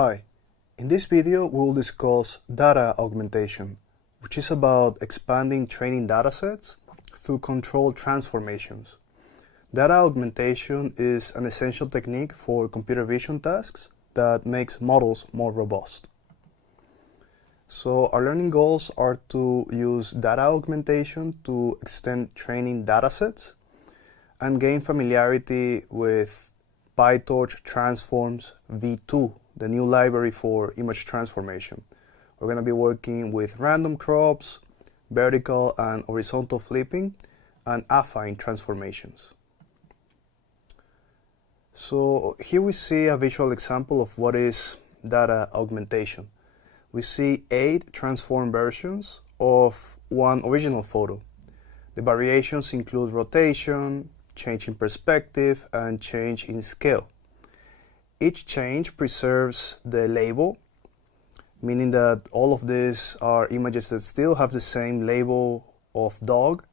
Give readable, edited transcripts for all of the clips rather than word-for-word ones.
Hi, in this video we will discuss data augmentation, which is about expanding training datasets through controlled transformations. Data augmentation is an essential technique for computer vision tasks that makes models more robust. So our learning goals are to use data augmentation to extend training datasets and gain familiarity with PyTorch Transforms v2, the new library for image transformation. We're going to be working with random crops, vertical and horizontal flipping, and affine transformations. So here we see a visual example of what is data augmentation. We see 8 transformed versions of one original photo. The variations include rotation, change in perspective, and change in scale. Each change preserves the label, meaning that all of these are images that still have the same label of dog,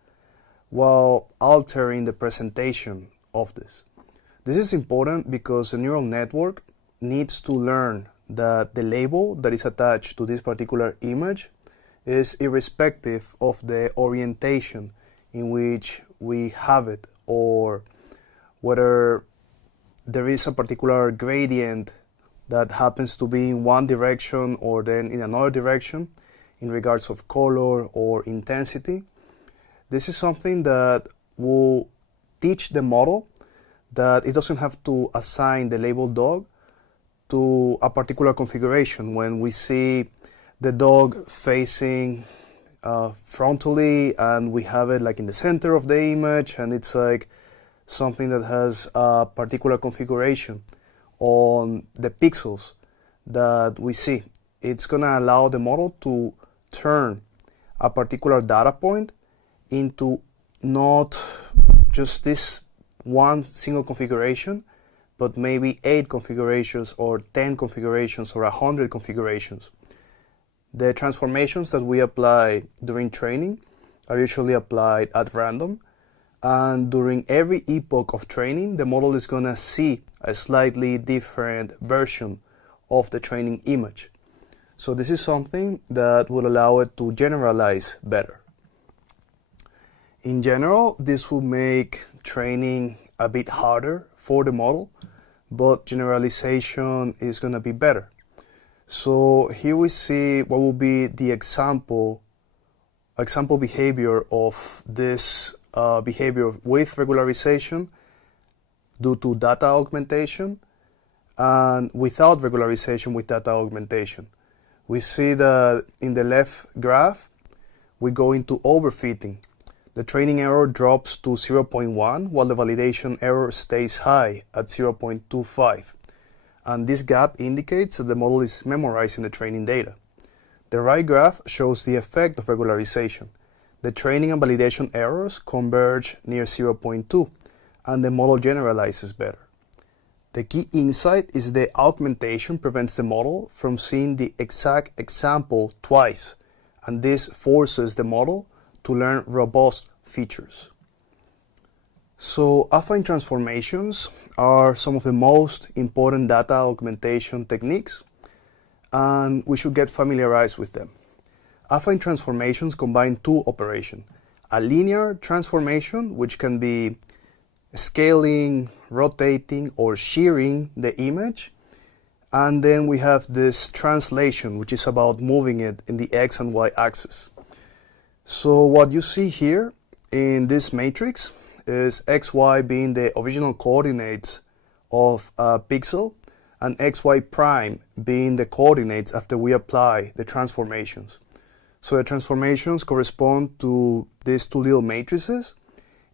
while altering the presentation of this. This is important because the neural network needs to learn that the label that is attached to this particular image is irrespective of the orientation in which we have it, or whether there is a particular gradient that happens to be in one direction or then in another direction in regards of color or intensity. This is something that will teach the model that it doesn't have to assign the label dog to a particular configuration. When we see the dog facing frontally and we have it like in the center of the image, and it's like something that has a particular configuration on the pixels that we see, it's going to allow the model to turn a particular data point into not just this one single configuration, but maybe 8 configurations or 10 configurations or 100 configurations. The transformations that we apply during training are usually applied at random, and during every epoch of training, the model is going to see a slightly different version of the training image. So this is something that will allow it to generalize better. In general, this will make training a bit harder for the model, but generalization is going to be better. So here we see what will be the example behavior of this behavior with regularization due to data augmentation, and without regularization with data augmentation. We see that in the left graph, we go into overfitting. The training error drops to 0.1, while the validation error stays high at 0.25. And this gap indicates that the model is memorizing the training data. The right graph shows the effect of regularization. The training and validation errors converge near 0.2, and the model generalizes better. The key insight is the augmentation prevents the model from seeing the exact example twice, and this forces the model to learn robust features. So affine transformations are some of the most important data augmentation techniques, and we should get familiarized with them. Affine transformations combine 2 operations: a linear transformation, which can be scaling, rotating, or shearing the image, and then we have this translation, which is about moving it in the X and Y axis. So what you see here in this matrix is XY being the original coordinates of a pixel, and XY prime being the coordinates after we apply the transformations. So the transformations correspond to these 2 little matrices.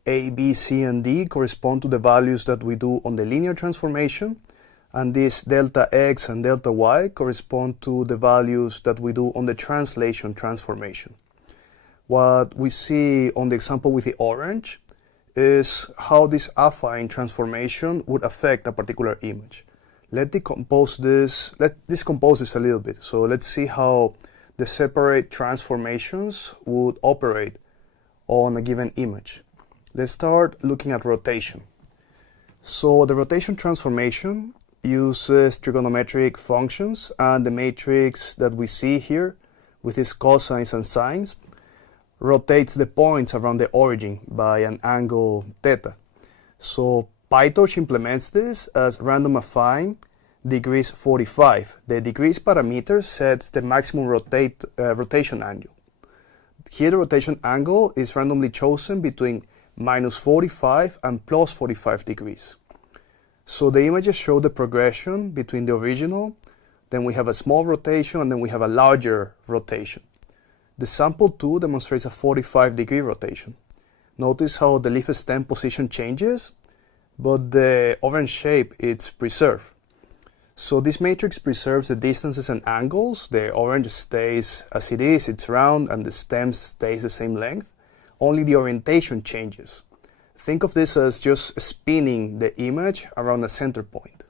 A, B, C, and D correspond to the values that we do on the linear transformation, and this delta X and delta Y correspond to the values that we do on the translation transformation. What we see on the example with the orange is how this affine transformation would affect a particular image. Let's decompose this a little bit. So let's see how the separate transformations would operate on a given image. Let's start looking at rotation. So the rotation transformation uses trigonometric functions, and the matrix that we see here with its cosines and sines rotates the points around the origin by an angle theta. So PyTorch implements this as random affine degrees 45. The degrees parameter sets the maximum rotation angle. Here the rotation angle is randomly chosen between -45 and +45 degrees. So the images show the progression between the original, then we have a small rotation, and then we have a larger rotation. The sample 2 demonstrates a 45-degree rotation. Notice how the leaf stem position changes, but the orange shape is preserved. So this matrix preserves the distances and angles. The orange stays as it is, it's round, and the stem stays the same length. Only the orientation changes. Think of this as just spinning the image around a center point.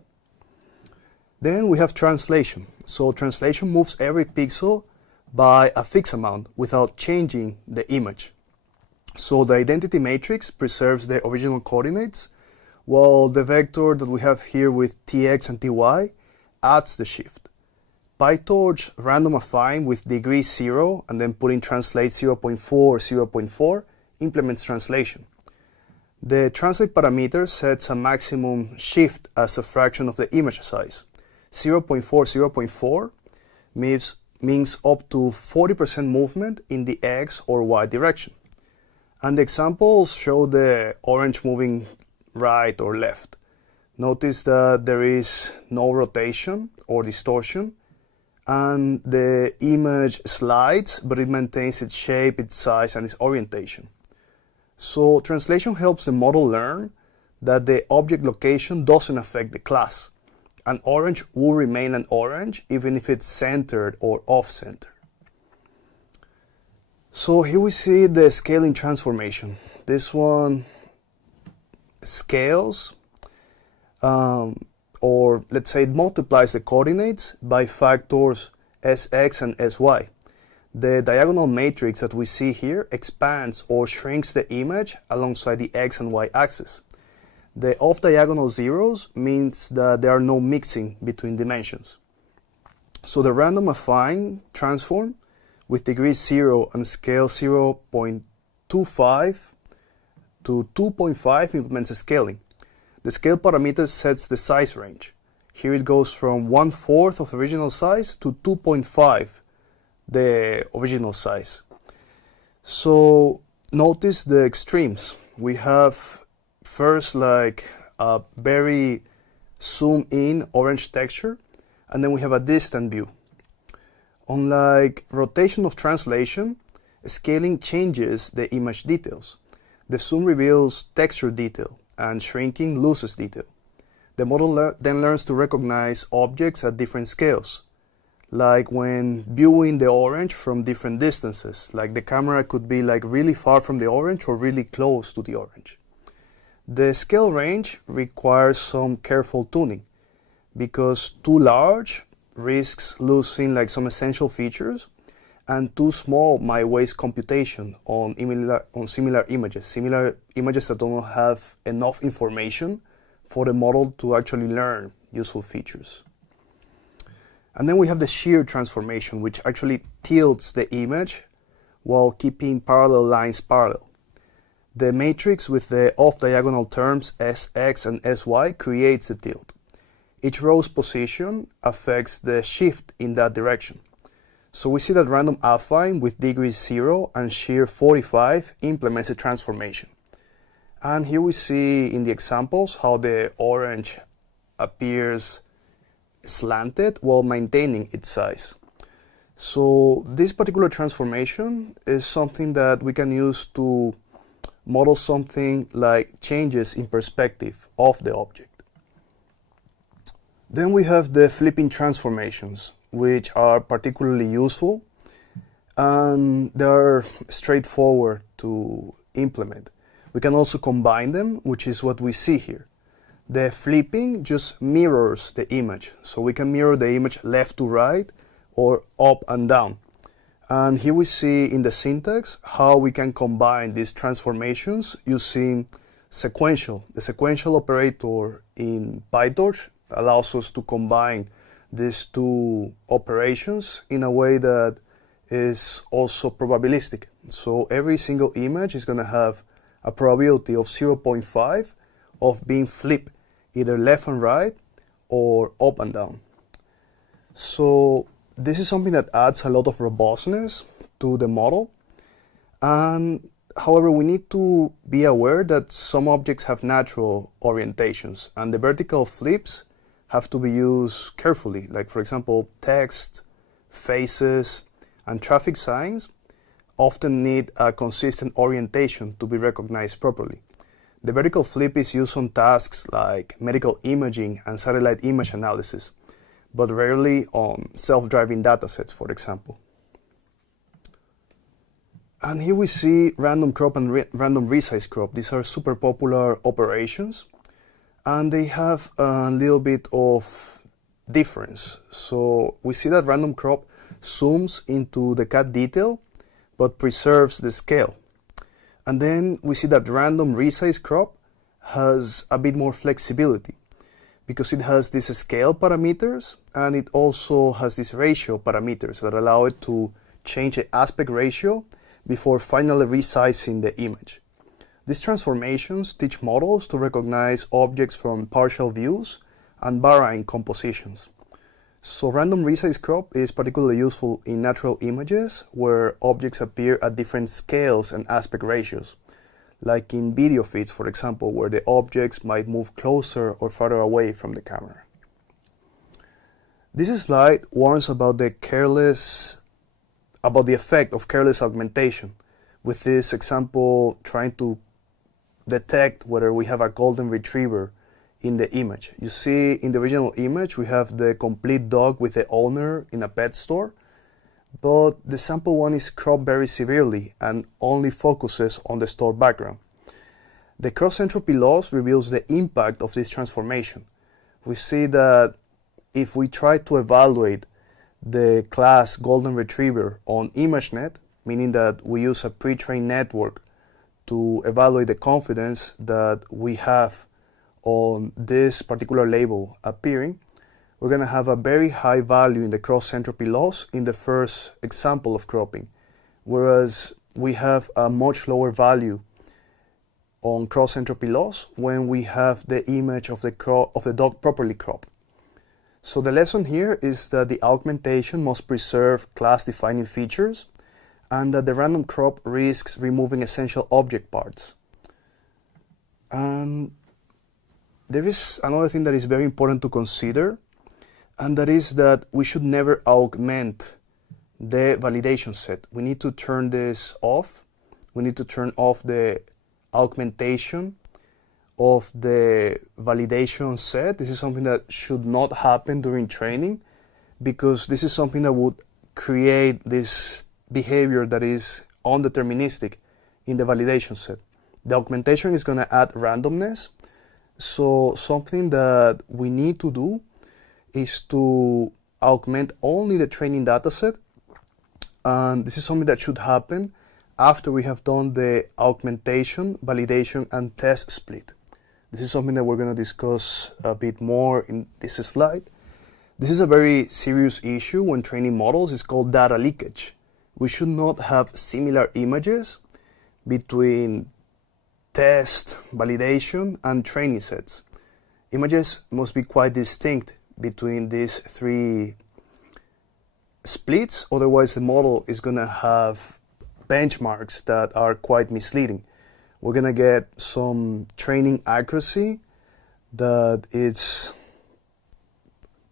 Then we have translation. So translation moves every pixel by a fixed amount without changing the image. So the identity matrix preserves the original coordinates, while the vector that we have here with tx and ty adds the shift. PyTorch random affine with degree 0 and then putting translate 0.4, 0.4 implements translation. The translate parameter sets a maximum shift as a fraction of the image size. 0.4, 0.4 means up to 40% movement in the x or y direction. And the examples show the orange moving right or left. Notice that there is no rotation or distortion, and the image slides, but it maintains its shape, its size, and its orientation. So translation helps the model learn that the object location doesn't affect the class. An orange will remain an orange even if it's centered or off-center. So here we see the scaling transformation. This one scales, or let's say it multiplies the coordinates by factors sx and sy. The diagonal matrix that we see here expands or shrinks the image alongside the x and y axis. The off-diagonal zeros means that there are no mixing between dimensions. So the random affine transform with degree 0 and scale 0.25 to 2.5 implements scaling. The scale parameter sets the size range. Here it goes from 1/4 of original size to 2.5 the original size. So notice the extremes. We have first like a very zoom in orange texture, and then we have a distant view. Unlike rotation of translation, scaling changes the image details. The zoom reveals texture detail, and shrinking loses detail. The model then learns to recognize objects at different scales, like when viewing the orange from different distances, like the camera could be like really far from the orange or really close to the orange. The scale range requires some careful tuning, because too large risks losing like some essential features, and too small might waste computation on similar images that don't have enough information for the model to actually learn useful features. And then we have the shear transformation, which actually tilts the image while keeping parallel lines parallel. The matrix with the off-diagonal terms sx and sy creates the tilt. Each row's position affects the shift in that direction. So we see that random affine with degree 0 and shear 45 implements a transformation. And here we see in the examples how the orange appears slanted while maintaining its size. So this particular transformation is something that we can use to model something like changes in perspective of the object. Then we have the flipping transformations, which are particularly useful, and they're straightforward to implement. We can also combine them, which is what we see here. The flipping just mirrors the image, so we can mirror the image left to right or up and down. And here we see in the syntax how we can combine these transformations using sequential. The sequential operator in PyTorch allows us to combine these two operations in a way that is also probabilistic. So every single image is going to have a probability of 0.5 of being flipped either left and right or up and down. So this is something that adds a lot of robustness to the model. And however, we need to be aware that some objects have natural orientations, and the vertical flips have to be used carefully. Like, for example, text, faces, and traffic signs often need a consistent orientation to be recognized properly. The vertical flip is used on tasks like medical imaging and satellite image analysis, but rarely on self-driving datasets, for example. And here we see random crop and random resize crop. These are super popular operations, and they have a little bit of difference. So we see that random crop zooms into the cat detail, but preserves the scale. And then we see that random resize crop has a bit more flexibility because it has these scale parameters, and it also has these ratio parameters that allow it to change the aspect ratio before finally resizing the image. These transformations teach models to recognize objects from partial views and varying compositions. So random resize crop is particularly useful in natural images where objects appear at different scales and aspect ratios, like in video feeds, for example, where the objects might move closer or farther away from the camera. This slide warns about the effect of careless augmentation, with this example trying to detect whether we have a golden retriever in the image. You see in the original image we have the complete dog with the owner in a pet store, but the sample one is cropped very severely and only focuses on the store background. The cross-entropy loss reveals the impact of this transformation. We see that if we try to evaluate the class golden retriever on ImageNet, meaning that we use a pre-trained network to evaluate the confidence that we have on this particular label appearing, we're going to have a very high value in the cross-entropy loss in the first example of cropping, whereas we have a much lower value on cross-entropy loss when we have the image of the dog properly cropped. So the lesson here is that the augmentation must preserve class-defining features, and that the random crop risks removing essential object parts. And there is another thing that is very important to consider, and that is that we should never augment the validation set. We need to turn this off. We need to turn off the augmentation of the validation set. This is something that should not happen during training, because this is something that would create this behavior that is undeterministic in the validation set. The augmentation is going to add randomness. So something that we need to do is to augment only the training dataset, and this is something that should happen after we have done the augmentation, validation, and test split. This is something that we're going to discuss a bit more in this slide. This is a very serious issue when training models. It's called data leakage. We should not have similar images between test, validation, and training sets. Images must be quite distinct between these three splits, otherwise the model is going to have benchmarks that are quite misleading. We're going to get some training accuracy that is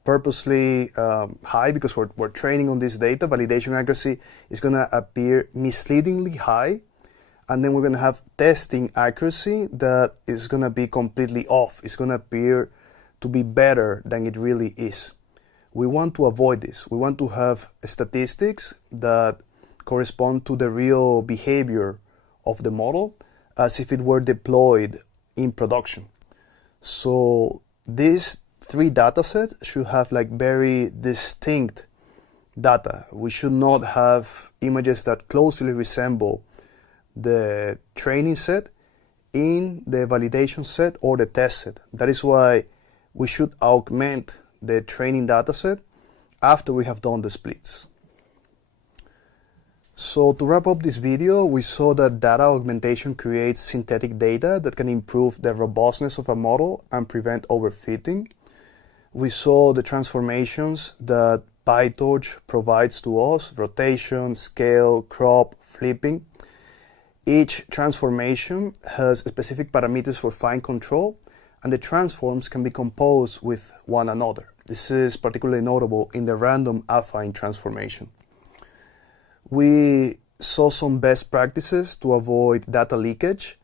purposely high because we're training on this data. Validation accuracy is going to appear misleadingly high, and then we're going to have testing accuracy that is going to be completely off. It's going to appear to be better than it really is. We want to avoid this. We want to have statistics that correspond to the real behavior of the model as if it were deployed in production. So these three datasets should have like very distinct data. We should not have images that closely resemble the training set in the validation set or the test set. That is why we should augment the training dataset after we have done the splits. So to wrap up this video, we saw that data augmentation creates synthetic data that can improve the robustness of a model and prevent overfitting. We saw the transformations that PyTorch provides to us: rotation, scale, crop, flipping. Each transformation has specific parameters for fine control, and the transforms can be composed with one another. This is particularly notable in the random affine transformation. We saw some best practices to avoid data leakage,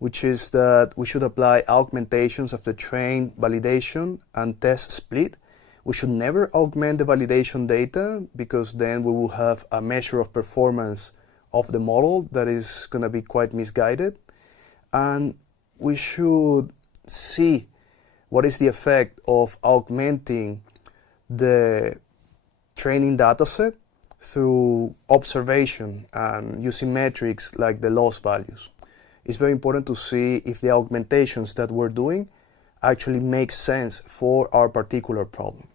which is that we should apply augmentations after train, validation, and test split. We should never augment the validation data, because then we will have a measure of performance of the model that is going to be quite misguided. And we should see what is the effect of augmenting the training dataset through observation and using metrics like the loss values. It's very important to see if the augmentations that we're doing actually make sense for our particular problem.